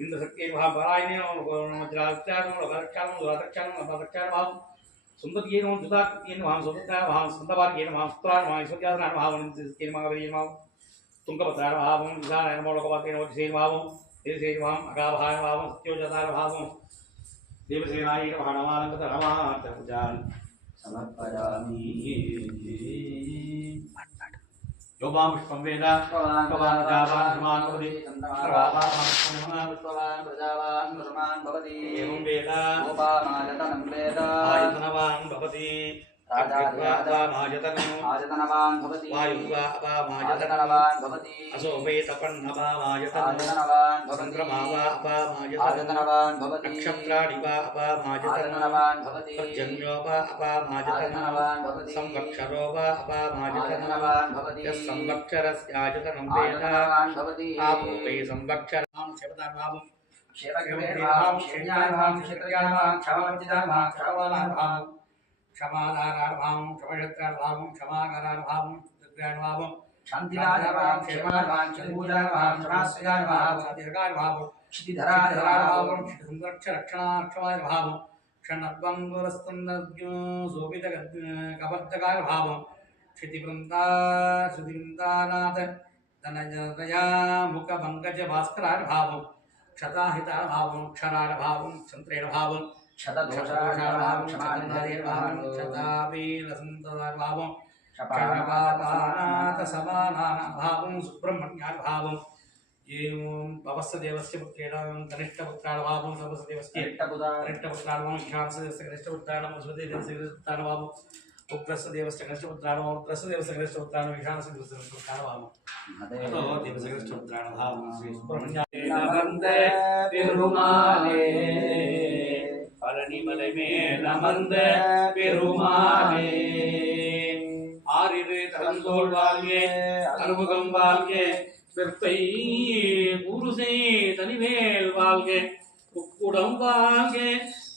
இந்த சக்தியை மகாபராயினே நம சுந்தரியே நம சுதாக்கியே நம சுதத்ராய மகா சுந்தபாரியே நம சுத்ராய மகா ஐஸ்வர்யாதனாய மகாவனிந்தியே மகாவரியே நம துங்கபத்ராய மகாவம் விசாராய நம லோகபாத்தே நம ஸ்ரீ மகாவம் தேவசே மகாம் அகாபாய மகாவம் சத்யோஜாதாய மகாவம் தேவசேனாய நம நமாலங்கத நமாச்சபுஜான் समर्पयामि योबां पुष्पं वेद भगवान् जावान् भवति विश्ववान् प्रजावान् मुसलमान् भवति एवं वेद गोपामायतनं वेद आयतनवान् भवति आयतनवान् भवति वायुवापामायतनवान् भवति असो वेतपन्नवामायतनवान् चन्द्रमावापामायतनवान् भवति नक्षत्राणि वापामायतनवान् भवति पर्जन्योपामायतनवान् भवति संवत्सरो वापामायतनवान् भवति यस्संवत्सरस्यायतनं वेद भवति आपो वै संवत्सरां शब्दाभावं क्षेत्रकृतेर्भावं क्षेण्याभावं क्षेत्रज्ञानभावं क्षमावचिताभावं क्षमावानाभावं क्षमादाराभावं क्षमक्षत्राभावं क्षमाकराभावं चित्राभावं शान्तिराभावं क्षेमाभावं चतुर्भुजाभावं क्षमास्याभावं दीर्घाभावं क्षितिधराभावं क्षितिसंरक्षरक्षणाक्षमाभावं क्षणद्वन्द्वरस्तन्नद्यो सोपितकबद्धकारभावं क्षितिवृन्दानाथ धनजया मुखपङ्कजभास्कराभावं क्षताहिताभावं क्षराभावं चन्द्रेणभावं क्षतदोषाभावं क्षमादिभावं क्षतापीलसन्तदाभावं क्षणपापानाथसमानाभावं सुब्रह्मण्याभावं एवं पवस्देवस्य पुत्रेण कनिष्ठपुत्राभावं सर्वस्देवस्य कनिष्ठपुत्राभावं ख्यानसदेवस्य कनिष्ठपुत्राणां स्वदेवस्य कनिष्ठपुत्राणाभावं उग्रस्देवस्य कनिष्ठपुत्राणां उग्रस्देवस्य कनिष्ठपुत्राणां ख्यानसदेवस्य कनिष्ठपुत्राणाभावं अतो देवस्य कनिष्ठपुत्राणाभावं श्री सुब्रह्मण्याय वन्दे तिरुमाले பழனிமலை மேல் அமர்ந்த பெருமாளே ஆறிரு தரந்தோள் வாழ்கே அறுமுகம் வாழ்கே வெப்பை புருசை தனிவேல் வாழ்கே உக்குடம் வாழ்கே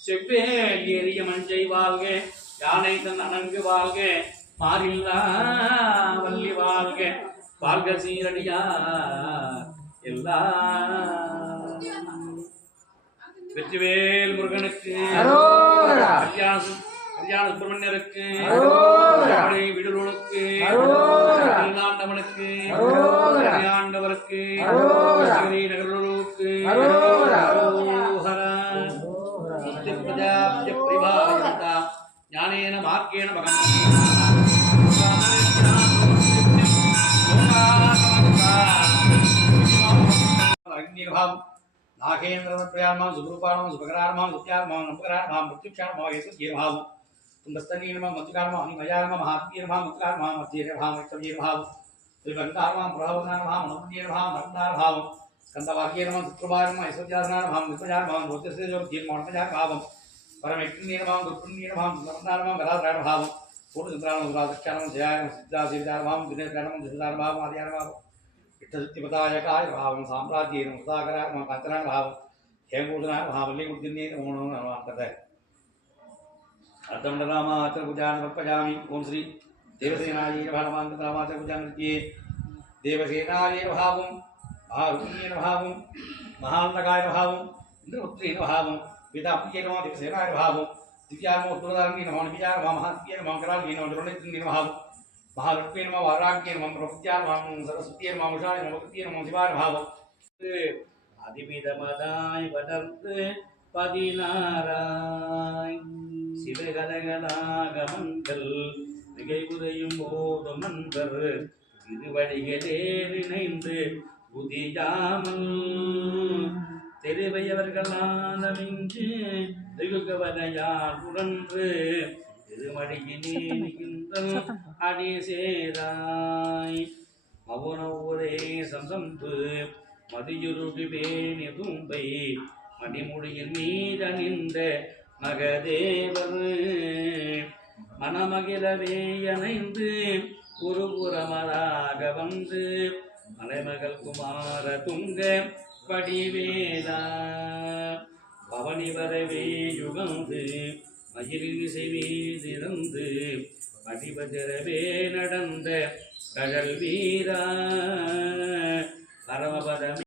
செவ்வேல் எரிய மஞ்சை வாழ்கே யானை தன் அணங்கு வாழ்கே மாறில்லா வள்ளி வாழ்கே வாழ்க சீரடியா எல்லா வெற்றிவேல் முருகனுக்கு கல்யாண சுப்பிரமணியருக்கு விடுதலுக்கு நாட்டவனுக்கு ஆண்டவருக்கு நகர்களுக்கு ஞானேன மார்க்கேன மகன் नागेन्द्रवत्प्रयामां सुब्रूपाणां सुभकराणां सुत्यात्मां नमकराणां मृत्युक्षाणां येसुज्येर्भावं तुंगस्तनीर्मां मधुकार्मां अनिमयार्मां महात्मीर्मां मुक्तार्मां मध्येर्भावं वैष्णव्येर्भावं त्रिभक्तार्मां प्रभावनार्मां नमन्येर्भावं नमन्दार्भावं स्कन्दवाक्येर्मां सुप्रभार्मां ऐश्वर्याधनार्भावं नित्यार्भावं भूतस्येर्भावं परमेष्ठिर्भावं दुःखिर्भावं नमन्दार्भावं गदाधरार्भावं पूर्णचन्द्राणां सुरादक्षाणां जयार्भावं सिद्धासिद्धार्भावं दिनेर्भावं दिशार्भावं आदियार्भावं विठ्ठलपदायकाय भावं साम्राज्येन मुदाकराय कांतराय भावं हेमूर्धनाय भावल्लीमुद्दिन्ये नमो नमः अर्धमण्डलामाचरपूजां समर्पयामि ओम श्री देवसेनाय भावमांगतरामाचरपूजां देवसेनाय भावं महारुण्येन भावं महान्नगाय भावं इंद्रपुत्रेण भावं वेदाप्रियेण देवसेनाय भावं दिव्यामोत्तरदारिणेन भावं विजयाय महात्म्येन मंगलाय नमो भावं महालक्ष्मी नमः वाराग्य नमः प्रभुत्या नमः सरस्वती नमः उषाय नमः भक्ति नमः शिवाय भावं அதிவிதமதாய் வளர்ந்து பதினாராய் சிவகலகலாகமங்கள் மிகைபுதையும் போதும் நண்பர் திருவடிகளே நினைந்து புதியாமல் தெருவையவர்களானமின்று வெகுகவலையால் உழன்று திருமடியினீகின்றல் அடி சேராய் மவுன ஊரே சம்சம்பு மதியுருகி பேணி தும்பை மணிமுடியின் மீதணிந்த மகதேவர் மணமகிழவே அணைந்து ஒரு புறமராக வந்து மலைமகள் குமார துங்க படிவேலா பவனி வரவே யுகந்து மயிலின் இசைவீதிருந்து அடிபஜரவே நடந்த கடல் வீரா பரமபதமே